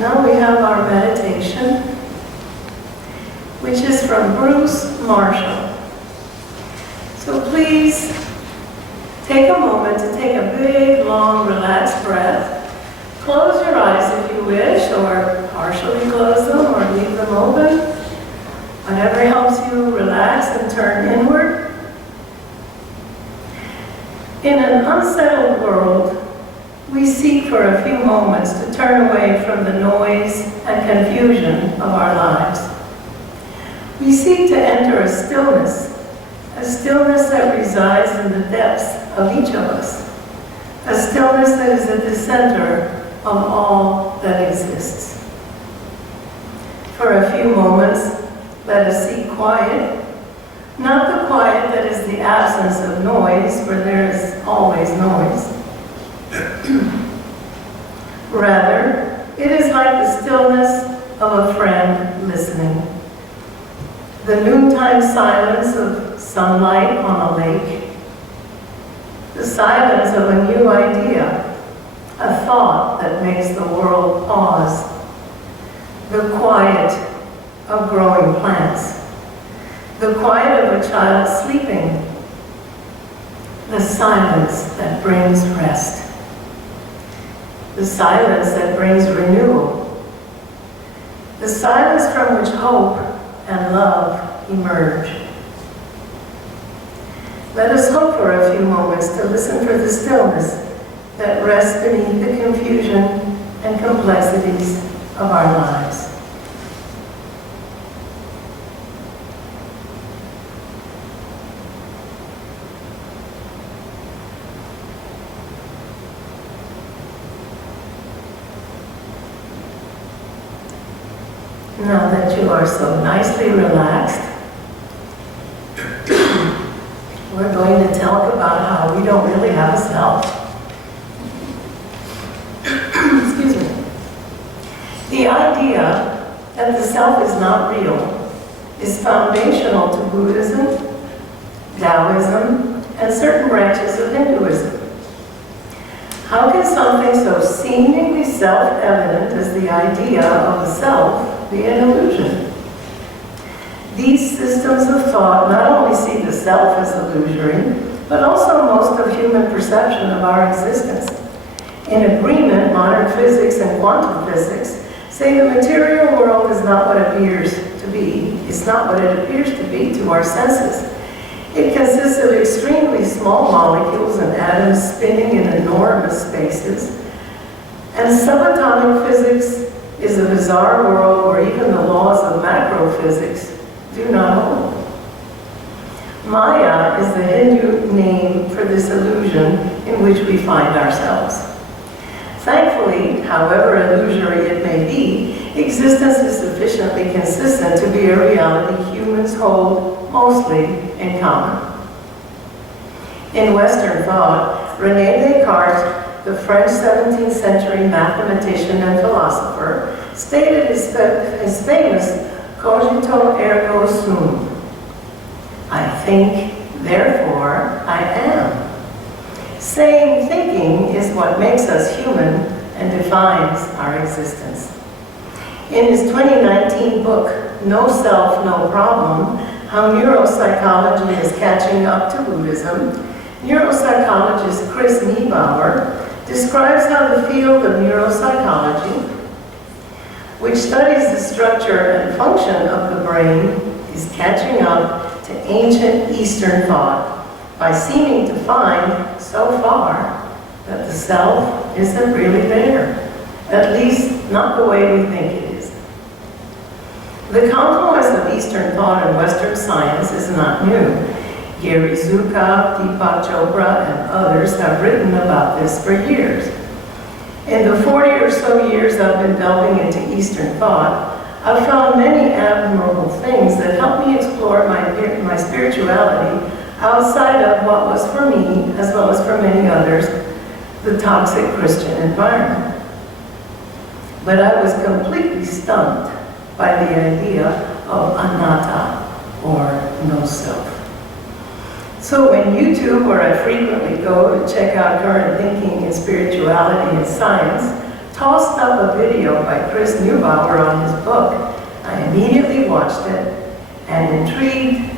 Now we have our meditation, which is from Bruce Marshall. So please take a moment to take a big, long, relaxed breath. Close your eyes if you wish, or partially close them, or leave them open. Whatever helps you relax and turn inward. In an unsettled world, we seek for a few moments to turn away from the noise and confusion of our lives. We seek to enter a stillness that resides in the depths of each of us, a stillness that is at the center of all that exists. For a few moments, let us seek quiet, not the quiet that is the absence of noise, for there is always noise. Rather, it is like the stillness of a friend listening. The noontime silence of sunlight on a lake. The silence of a new idea, a thought that makes the world pause. The quiet of growing plants. The quiet of a child sleeping. The silence that brings rest. The silence that brings renewal. The silence from which hope and love emerge. Let us hope for a few moments to listen for the stillness that rests beneath the confusion and complexities of our lives. Now that you are so nicely relaxed, we're going to talk about how we don't really have a self. Excuse me. The idea that the self is not real is foundational to Buddhism, Taoism, and certain branches of Hinduism. How can something so seemingly self-evident as the idea of the self be an illusion? These systems of thought not only see the self as illusory, but also most of human perception of our existence. In agreement, modern physics and quantum physics say the material world is not what it appears to be. It's not what it appears to be to our senses. It consists of extremely small molecules and atoms spinning in enormous spaces. And subatomic physics is a bizarre world where even the laws of macrophysics do not hold. Maya is the Hindu name for this illusion in which we find ourselves. Thankfully, however illusory it may be, existence is sufficiently consistent to be a reality humans hold mostly in common. In Western thought, René Descartes, the French 17th century mathematician and philosopher, stated his famous cogito ergo sum. I think, therefore I am. Saying thinking is what makes us human and defines our existence. In his 2019 book, No Self, No Problem, How Neuropsychology is Catching Up to Buddhism, neuropsychologist Chris Niebauer describes how the field of neuropsychology, which studies the structure and function of the brain, is catching up to ancient Eastern thought by seeming to find, so far, that the self isn't really there, at least not the way we think it is. The confluence of Eastern thought and Western science is not new. Gary Zukav, Deepak Chopra, and others have written about this for years. In the 40 or so years I've been delving into Eastern thought, I've found many admirable things that help me explore my spirituality outside of what was for me, as well as for many others, the toxic Christian environment. But I was completely stumped by the idea of anatta, or no self. So when YouTube, where I frequently go to check out current thinking in spirituality and science, tossed up a video by Chris Neubauer on his book. I immediately watched it and, intrigued,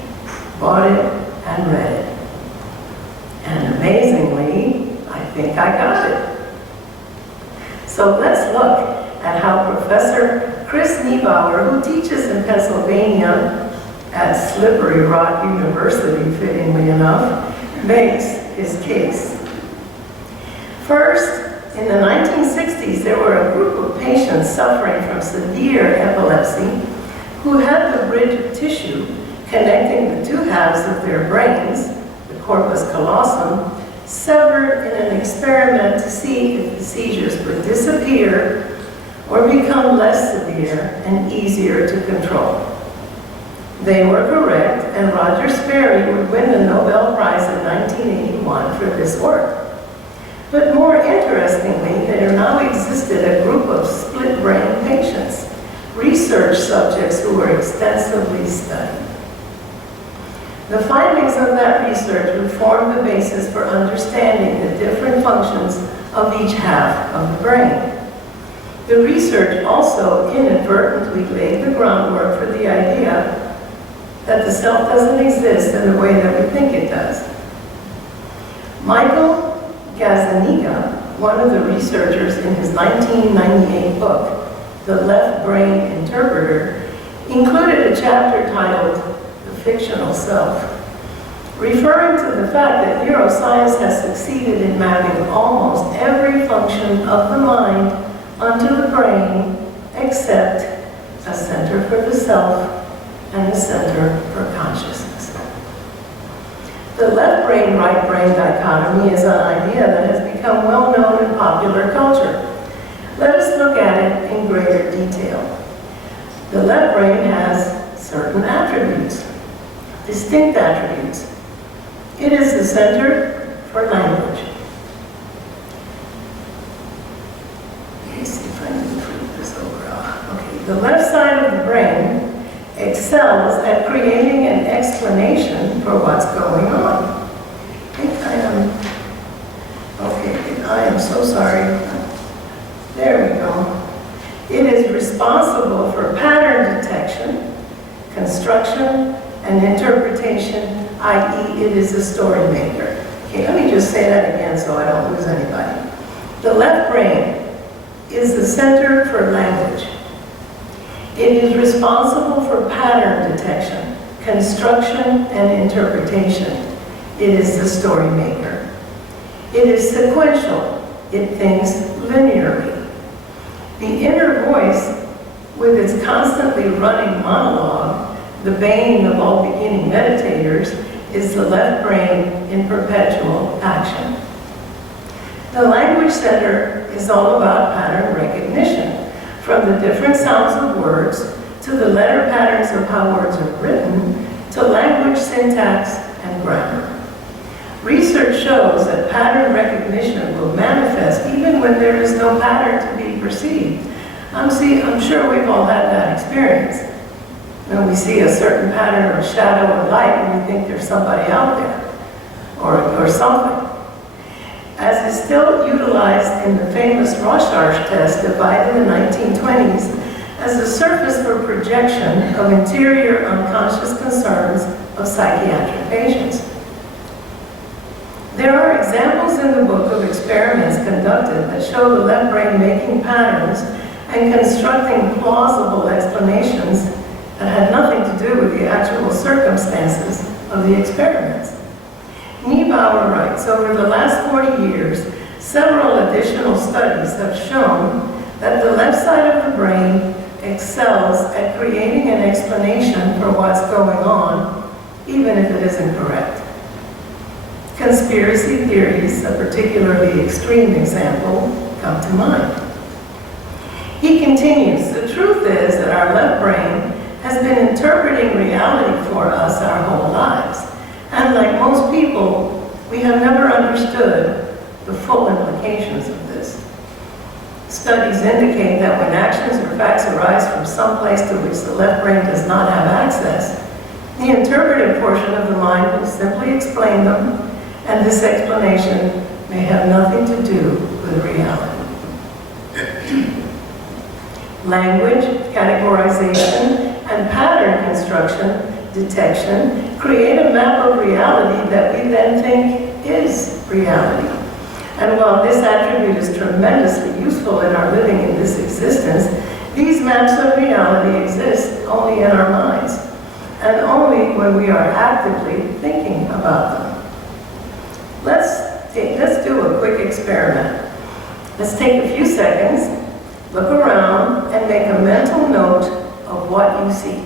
bought it and read it. And amazingly, I think I got it. So let's look at how Professor Chris Neubauer, who teaches in Pennsylvania at Slippery Rock University, fittingly enough, makes his case. First, in the 1960s, there were a group of patients suffering from severe epilepsy who had the bridge of tissue connecting the two halves of their brains, the corpus callosum, severed in an experiment to see if the seizures would disappear or become less severe and easier to control. They were correct, and Roger Sperry would win the Nobel Prize in 1981 for this work. But more interestingly, there now existed a group of split brain patients, research subjects who were extensively studied. The findings of that research would form the basis for understanding the different functions of each half of the brain. The research also inadvertently laid the groundwork for the idea that the self doesn't exist in the way that we think it does. Michael Gazzaniga, one of the researchers in his 1998 book, The Left Brain Interpreter, included a chapter titled The Fictional Self, referring to the fact that neuroscience has succeeded in mapping almost every function of the mind onto the brain except a center for the self and a center for consciousness. The left brain, right brain dichotomy is an idea that has become well known in popular culture. Let us look at it in greater detail. The left brain has certain attributes, distinct attributes. It is the center for language. Let me see if I can flip this over. Okay, the left side of the brain excels at creating an explanation for what's going on. I am so sorry. There we go. It is responsible for pattern detection, construction, and interpretation, i.e. it is a story maker. Okay, let me just say that again so I don't lose anybody. The left brain is the center for language. It is responsible for pattern detection, construction, and interpretation. It is the story maker. It is sequential. It thinks linearly. The inner voice, with its constantly running monologue, the bane of all beginning meditators, is the left brain in perpetual action. The language center is all about pattern recognition, from the different sounds of words, to the letter patterns of how words are written, to language syntax and grammar. Research shows that pattern recognition will manifest even when there is no pattern to be perceived. I'm sure we've all had that experience. When we see a certain pattern of shadow or light and we think there's somebody out there, or something. As is still utilized in the famous Rorschach test devised in the 1920s as a surface for projection of interior unconscious concerns of psychiatric patients. There are examples in the book of experiments conducted that show the left brain making patterns and constructing plausible explanations that had nothing to do with the actual circumstances of the experiments. Neubauer writes, over the last 40 years, several additional studies have shown that the left side of the brain excels at creating an explanation for what's going on, even if it isn't correct. Conspiracy theories, a particularly extreme example, come to mind. He continues, the truth is that our left brain has been interpreting reality for us our whole lives. And like most people, we have never understood the full implications of this. Studies indicate that when actions or facts arise from some place to which the left brain does not have access, the interpretive portion of the mind will simply explain them, and this explanation may have nothing to do with reality. Language, categorization, and pattern construction, detection, create a map of reality that we then think is reality. And while this attribute is tremendously useful in our living in this existence, these maps of reality exist only in our minds, and only when we are actively thinking about them. Let's do a quick experiment. Let's take a few seconds, look around, and make a mental note of what you see.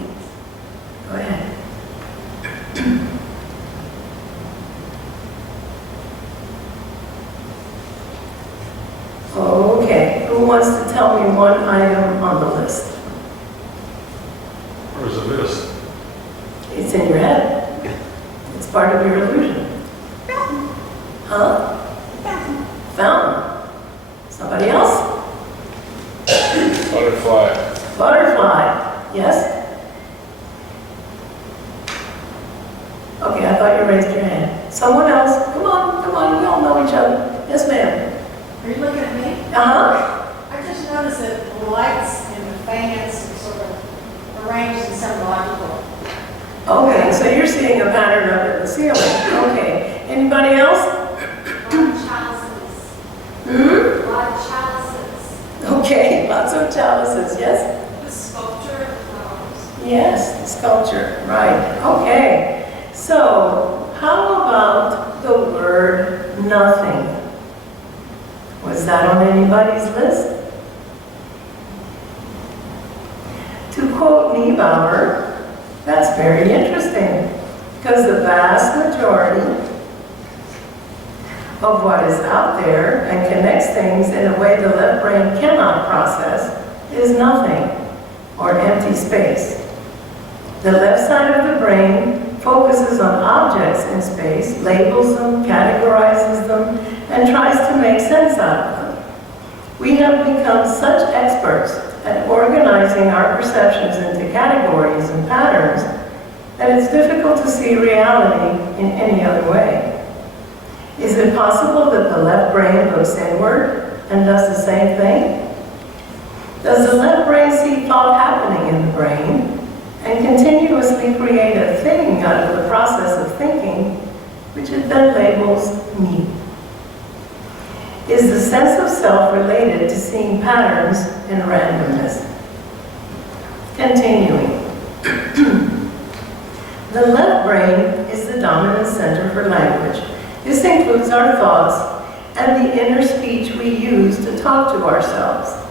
Go ahead. Okay, who wants to tell me one item on the list? Where's the list? It's in your head. It's part of your illusion. Huh? Fountain. Somebody else? Butterfly. Butterfly. Yes? Okay, I thought you raised your hand. Someone else? Come on, we all know each other. Yes, ma'am. Are you looking at me? Uh-huh. I just noticed that the lights and the fans are sort of arranged in some logical. Okay, so you're seeing a pattern up in the ceiling. Okay. Anybody else? Chalices. Hmm? A lot of chalices. Okay, lots of chalices, yes? The sculpture of flowers. Yes, the sculpture, right. Okay. So, how about the word nothing? Was that on anybody's list? To quote Niebauer, that's very interesting, because the vast majority of what is out there and connects things in a way the left brain cannot process is nothing, or empty space. The left side of the brain focuses on objects in space, labels them, categorizes them, and tries to make sense out of them. We have become such experts at organizing our perceptions into categories and patterns that it's difficult to see reality in any other way. Is it possible that the left brain looks inward and does the same thing? Does the left brain see thought happening in the brain and continuously create a thing out of the process of thinking, which it then labels me? Is the sense of self related to seeing patterns in randomness? Continuing. The left brain is the dominant center for language. This includes our thoughts and the inner speech we use to talk to ourselves.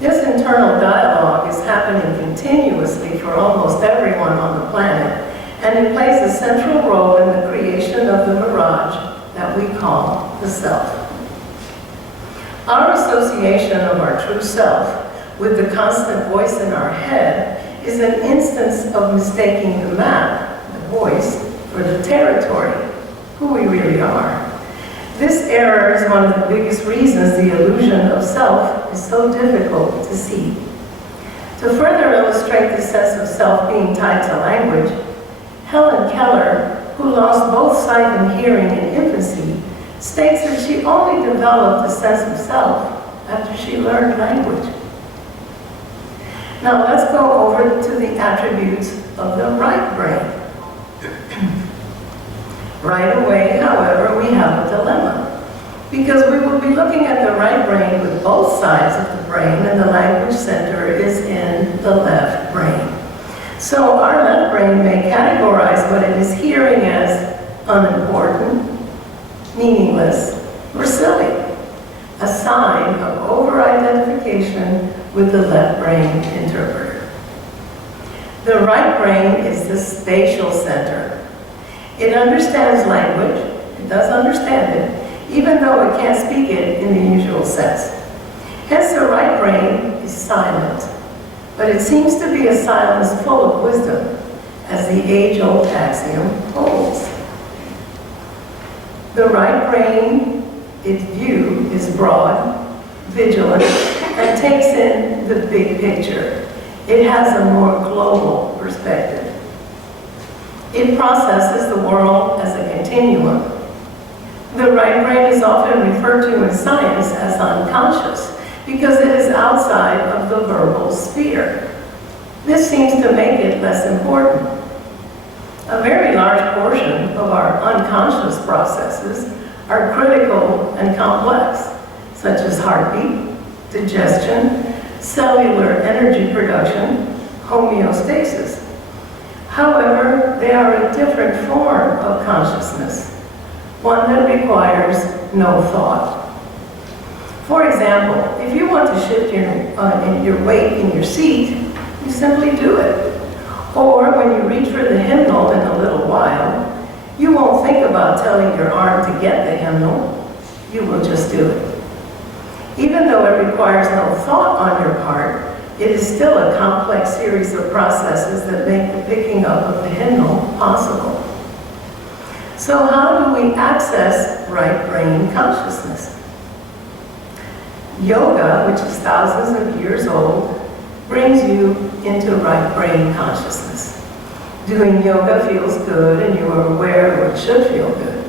This internal dialogue is happening continuously for almost everyone on the planet, and it plays a central role in the creation of the mirage that we call the self. Our association of our true self with the constant voice in our head is an instance of mistaking the map, the voice, for the territory, who we really are. This error is one of the biggest reasons the illusion of self is so difficult to see. To further illustrate the sense of self being tied to language, Helen Keller, who lost both sight and hearing in infancy, states that she only developed a sense of self after she learned language. Now let's go over to the attributes of the right brain. Right away, however, we have a dilemma, because we will be looking at the right brain with both sides of the brain, and the language center is in the left brain. So our left brain may categorize what it is hearing as unimportant, meaningless, or silly, a sign of over-identification with the left brain interpreter. The right brain is the spatial center. It understands language, it does understand it, even though it can't speak it in the usual sense. Hence, the right brain is silent, but it seems to be a silence full of wisdom, as the age-old axiom holds. The right brain, its view is broad, vigilant, and takes in the big picture. It has a more global perspective. It processes the world as a continuum. The right brain is often referred to in science as unconscious because it is outside of the verbal sphere. This seems to make it less important. A very large portion of our unconscious processes are critical and complex, such as heartbeat, digestion, cellular energy production, homeostasis. However, they are a different form of consciousness, one that requires no thought. For example, if you want to shift your weight in your seat, you simply do it. Or when you reach for the hymnal in a little while, you won't think about telling your arm to get the hymnal. You will just do it. Even though it requires no thought on your part, it is still a complex series of processes that make the picking up of the hymnal possible. So how do we access right brain consciousness? Yoga, which is thousands of years old, brings you into right brain consciousness. Doing yoga feels good and you are aware, or it should feel good.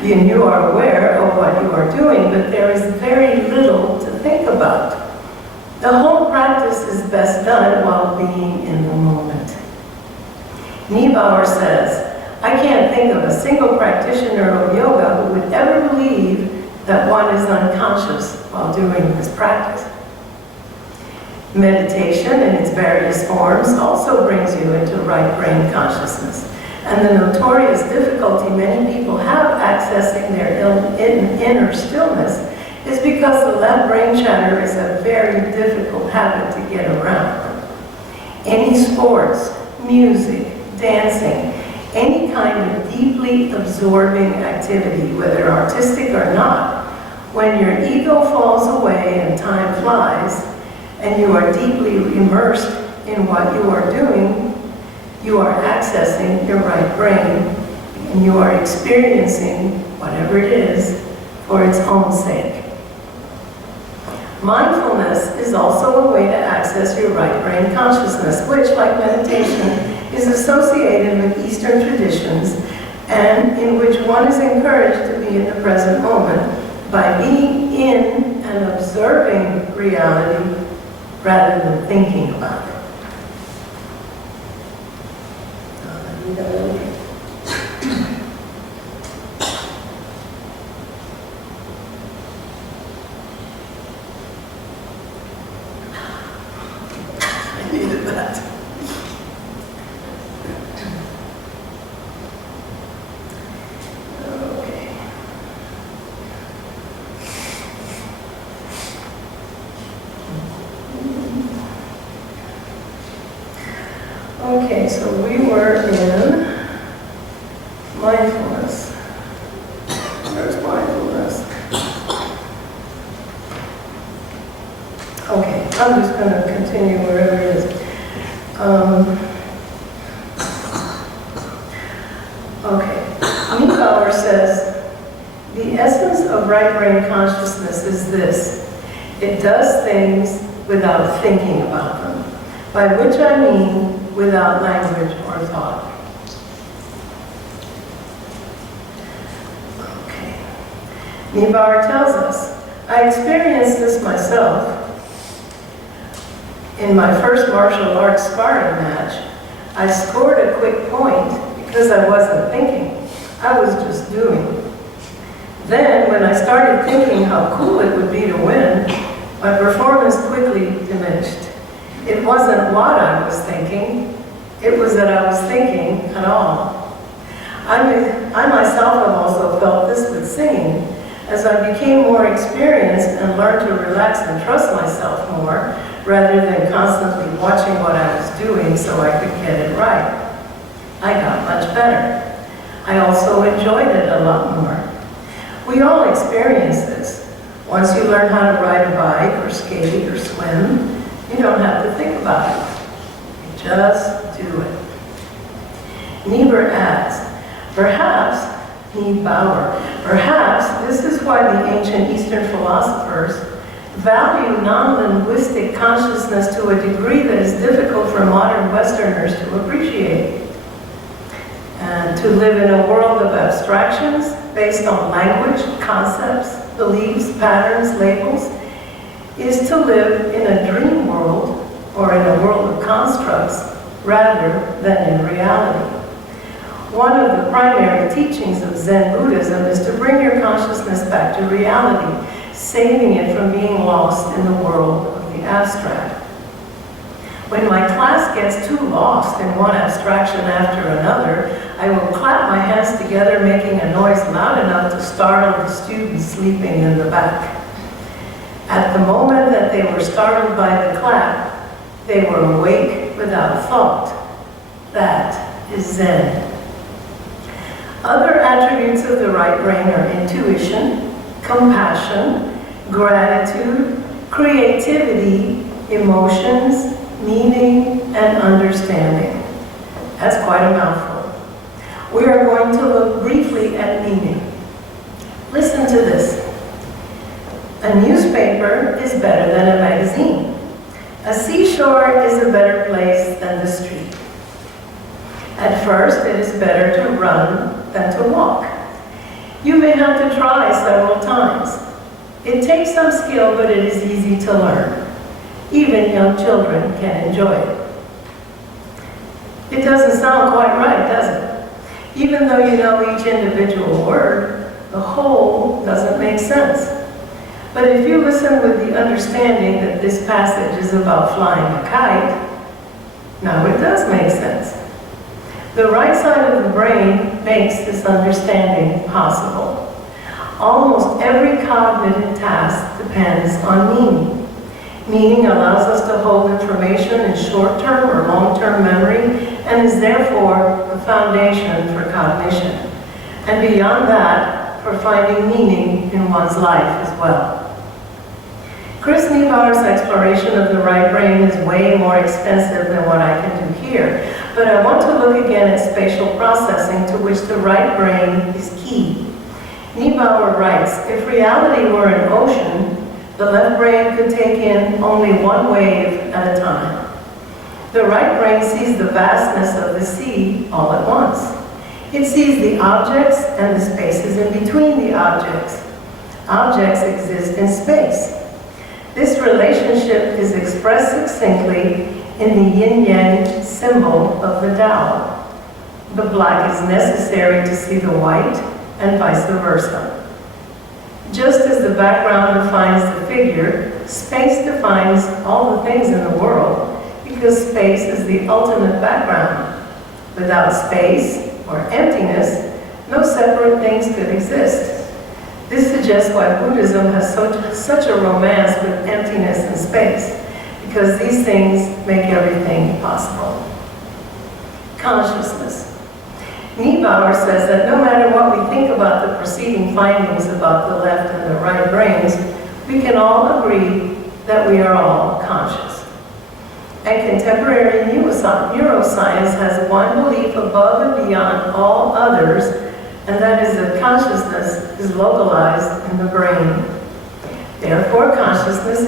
And you are aware of what you are doing, but there is very little to think about. The whole practice is best done while being in the moment. Niebauer says, I can't think of a single practitioner of yoga who would ever believe that one is unconscious while doing this practice. Meditation in its various forms also brings you into right brain consciousness. And the notorious difficulty many people have accessing their inner stillness is because the left brain chatter is a very difficult habit to get around. Any sports, music, dancing, any kind of deeply absorbing activity, whether artistic or not, when your ego falls away and time flies, and you are deeply immersed in what you are doing, you are accessing your right brain, and you are experiencing whatever it is for its own sake. Mindfulness is also a way to access your right brain consciousness, which, like meditation, is associated with Eastern traditions and in which one is encouraged to be in the present moment by being in and observing reality rather than thinking about it. I needed that. Okay. Okay, so we were in mindfulness. There's mindfulness. Okay, I'm just going to continue wherever it is. Okay, Niebauer says, the essence of right brain consciousness is this. It does things without thinking about them, by which I mean without language or thought. Okay. Niebauer tells us, I experienced this myself. In my first martial arts sparring match, I scored a quick point because I wasn't thinking. I was just doing. Then, when I started thinking how cool it would be to win, my performance quickly diminished. It wasn't what I was thinking, it was that I was thinking at all. I myself have also felt this with singing. As I became more experienced and learned to relax and trust myself more, rather than constantly watching what I was doing so I could get it right, I got much better. I also enjoyed it a lot more. We all experience this. Once you learn how to ride a bike or skate or swim, you don't have to think about it. You just do it. Niebuhr adds, perhaps this is why the ancient Eastern philosophers value non-linguistic consciousness to a degree that is difficult for modern Westerners to appreciate. And to live in a world of abstractions based on language, concepts, beliefs, patterns, labels, is to live in a dream world or in a world of constructs rather than in reality. One of the primary teachings of Zen Buddhism is to bring your consciousness back to reality, saving it from being lost in the world of the abstract. When my class gets too lost in one abstraction after another, I will clap my hands together, making a noise loud enough to startle the students sleeping in the back. At the moment that they were startled by the clap, they were awake without thought. That is Zen. Other attributes of the right brain are intuition, compassion, gratitude, creativity, emotions, meaning, and understanding. That's quite a mouthful. We are going to look briefly at meaning. Listen to this. A newspaper is better than a magazine. A seashore is a better place than the street. At first, it is better to run than to walk. You may have to try several times. It takes some skill, but it is easy to learn. Even young children can enjoy it. It doesn't sound quite right, does it? Even though you know each individual word, the whole doesn't make sense. But if you listen with the understanding that this passage is about flying a kite, now it does make sense. The right side of the brain makes this understanding possible. Almost every cognitive task depends on meaning. Meaning allows us to hold information in short-term or long-term memory and is therefore the foundation for cognition. And beyond that, for finding meaning in one's life as well. Chris Niebauer's exploration of the right brain is way more expensive than what I can do here, but I want to look again at spatial processing, to which the right brain is key. Niebauer writes, if reality were an ocean, the left brain could take in only one wave at a time. The right brain sees the vastness of the sea all at once. It sees the objects and the spaces in between the objects. Objects exist in space. This relationship is expressed succinctly in the yin-yang symbol of the Tao. The black is necessary to see the white, and vice versa. Just as the background defines the figure, space defines all the things in the world, because space is the ultimate background. Without space, or emptiness, no separate things could exist. This suggests why Buddhism has such a romance with emptiness and space, because these things make everything possible. Consciousness. Niebauer says that no matter what we think about the preceding findings about the left and the right brains, we can all agree that we are all conscious. And contemporary neuroscience has one belief above and beyond all others, and that is that consciousness is localized in the brain. Therefore, consciousness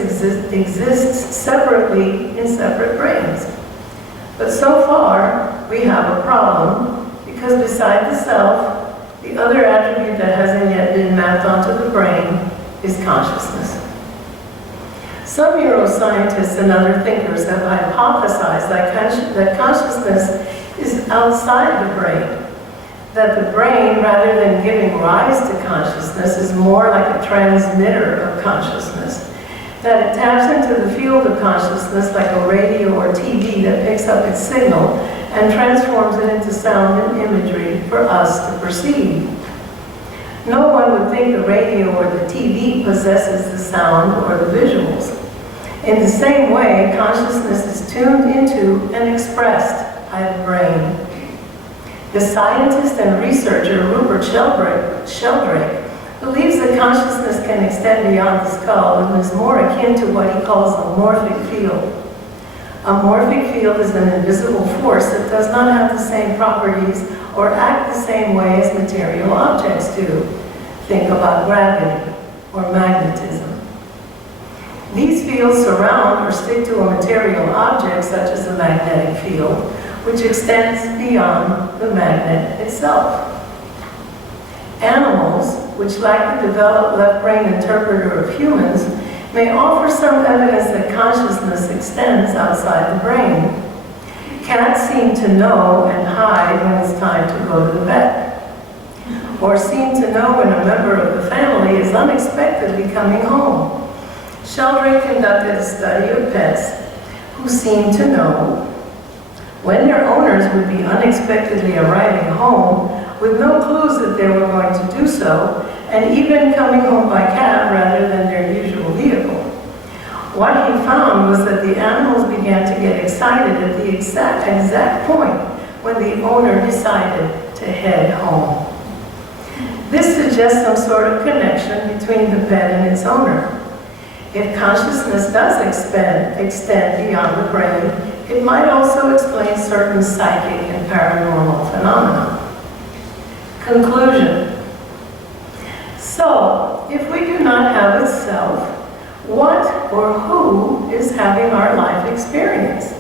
exists separately in separate brains. But so far, we have a problem, because beside the self, the other attribute that hasn't yet been mapped onto the brain is consciousness. Some neuroscientists and other thinkers have hypothesized that consciousness is outside the brain, that the brain, rather than giving rise to consciousness, is more like a transmitter of consciousnness, that it taps into the field of consciousness like a radio or TV that picks up its signal and transforms it into sound and imagery for us to perceive. No one would think the radio or the TV possesses the sound or the visuals. In the same way, consciousness is tuned into and expressed by the brain. The scientist and researcher Rupert Sheldrake believes that consciousness can extend beyond the skull and is more akin to what he calls a morphic field. A morphic field is an invisible force that does not have the same properties or act the same way as material objects do. Think about gravity or magnetism. These fields surround or stick to a material object, such as a magnetic field, which extends beyond the magnet itself. Animals, which lack the developed left brain interpreter of humans, may offer some evidence that consciousness extends outside the brain. Cats seem to know and hide when it's time to go to the vet, or seem to know when a member of the family is unexpectedly coming home. Sheldrake conducted a study of pets who seemed to know when their owners would be unexpectedly arriving home with no clues that they were going to do so, and even coming home by cab rather than their usual vehicle. What he found was that the animals began to get excited at the exact point when the owner decided to head home. This suggests some sort of connection between the pet and its owner. If consciousness does extend beyond the brain, it might also explain certain psychic and paranormal phenomena. Conclusion. So, if we do not have a self, what or who is having our life experience?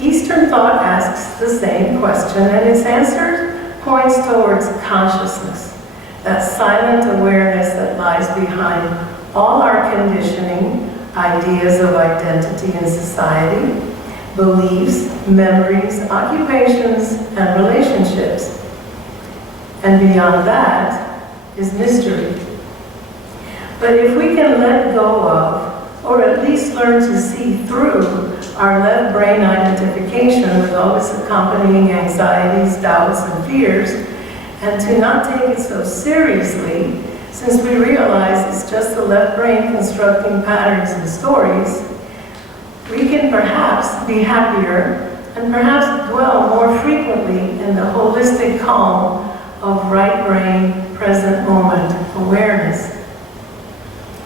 Eastern thought asks the same question, and its answer points towards consciousness, that silent awareness that lies behind all our conditioning, ideas of identity in society, beliefs, memories, occupations, and relationships. And beyond that is mystery. But if we can let go of, or at least learn to see through, our left brain identification with all its accompanying anxieties, doubts, and fears, and to not take it so seriously, since we realize it's just the left brain constructing patterns and stories, we can perhaps be happier and perhaps dwell more frequently in the holistic calm of right brain, present moment awareness.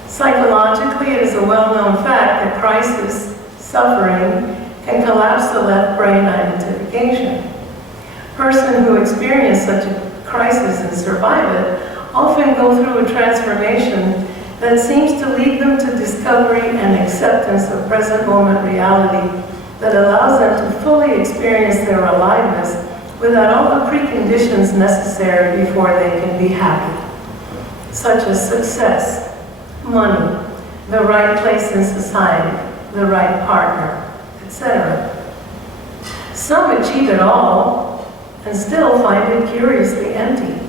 Psychologically, it is a well-known fact that crisis, suffering, can collapse the left brain identification. A person who experiences such a crisis and survive it often go through a transformation that seems to lead them to discovery and acceptance of present moment reality that allows them to fully experience their aliveness without all the preconditions necessary before they can be happy, such as success, money, the right place in society, the right partner, etc. Some achieve it all and still find it curiously empty.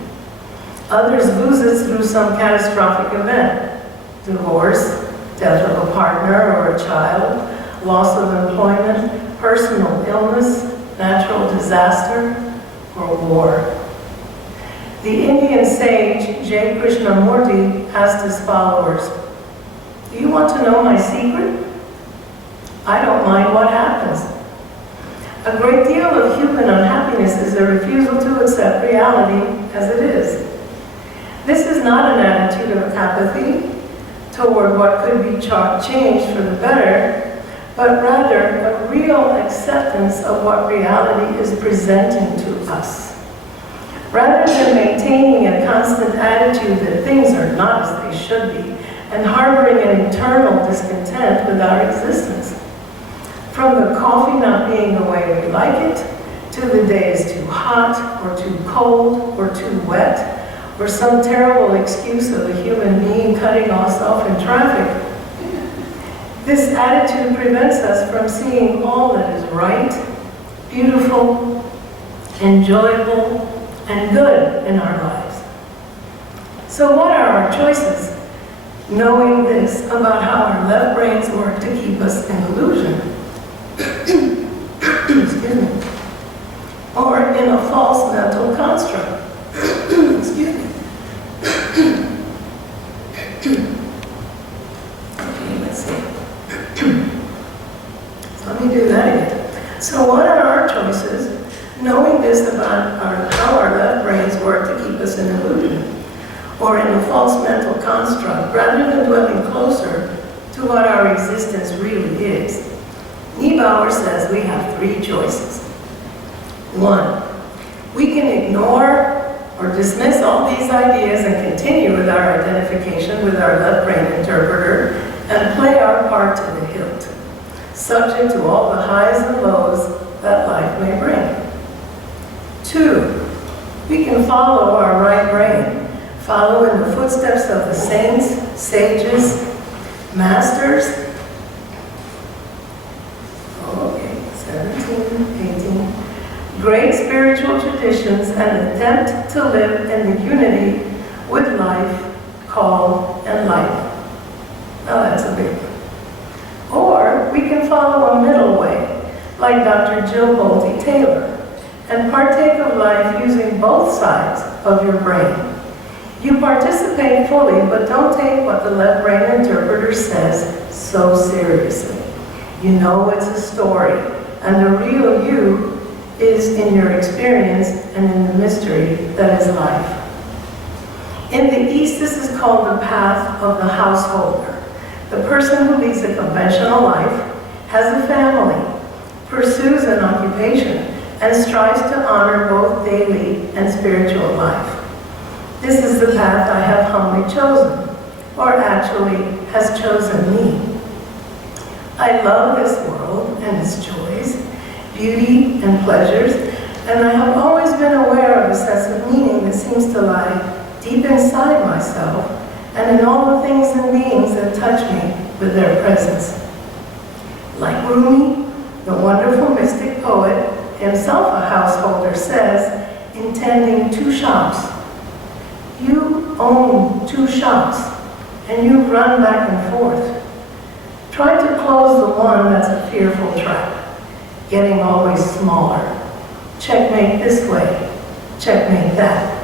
Others lose it through some catastrophic event: divorce, death of a partner or a child, loss of employment, personal illness, natural disaster, or war. The Indian sage J. Krishnamurti asked his followers, "Do you want to know my secret? I don't mind what happens." A great deal of human unhappiness is a refusal to accept reality as it is. This is not an attitude of apathy toward what could be changed for the better, but rather a real acceptance of what reality is presenting to us. Rather than maintaining a constant attitude that things are not as they should be, and harboring an internal discontent with our existence. From the coffee not being the way we like it, to the day is too hot, or too cold, or too wet, or some terrible excuse of a human being cutting us off in traffic. This attitude prevents us from seeing all that is right, beautiful, enjoyable, and good in our lives. So what are our choices? Knowing this about how our left brains work to keep us in illusion, excuse me, or in a false mental construct. Excuse me. Okay, let's see. So let me do that again. So what are our choices? Knowing this about how our left brains work to keep us in illusion, or in a false mental construct, rather than dwelling closer to what our existence really is. Niebauer says we have three choices. 1, we can ignore or dismiss all these ideas and continue with our identification with our left brain interpreter and play our part to the hilt, subject to all the highs and lows that life may bring. 2, we can follow our right brain, follow in the footsteps of the saints, sages, Masters, okay, 17, 18. Great spiritual traditions and attempt to live in the unity with life called enlightenment. Now that's a big one. Or we can follow a middle way, like Dr. Jill Bolte Taylor, and partake of life using both sides of your brain. You participate fully, but don't take what the left brain interpreter says so seriously. You know it's a story, and the real you is in your experience and in the mystery that is life. In the East, this is called the path of the householder. The person who leads a conventional life, has a family, pursues an occupation, and strives to honor both daily and spiritual life. This is the path I have humbly chosen, or actually has chosen me. I love this world and its joys, beauty and pleasures, and I have always been aware of a sense of meaning that seems to lie deep inside myself and in all the things and beings that touch me with their presence. Like Rumi, the wonderful mystic poet, himself a householder, says, intending 2 shops. You own 2 shops, and you run back and forth. Try to close the one that's a fearful trap, getting always smaller. Checkmate this way, checkmate that.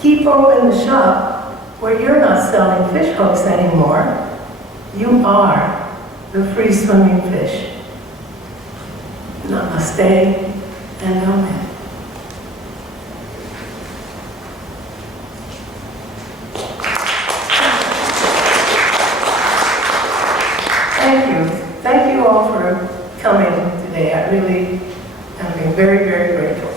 Keep open the shop where you're not selling fish hooks anymore. You are the free-swimming fish. Namaste and amen. Thank you all for coming today. I really am very, very grateful.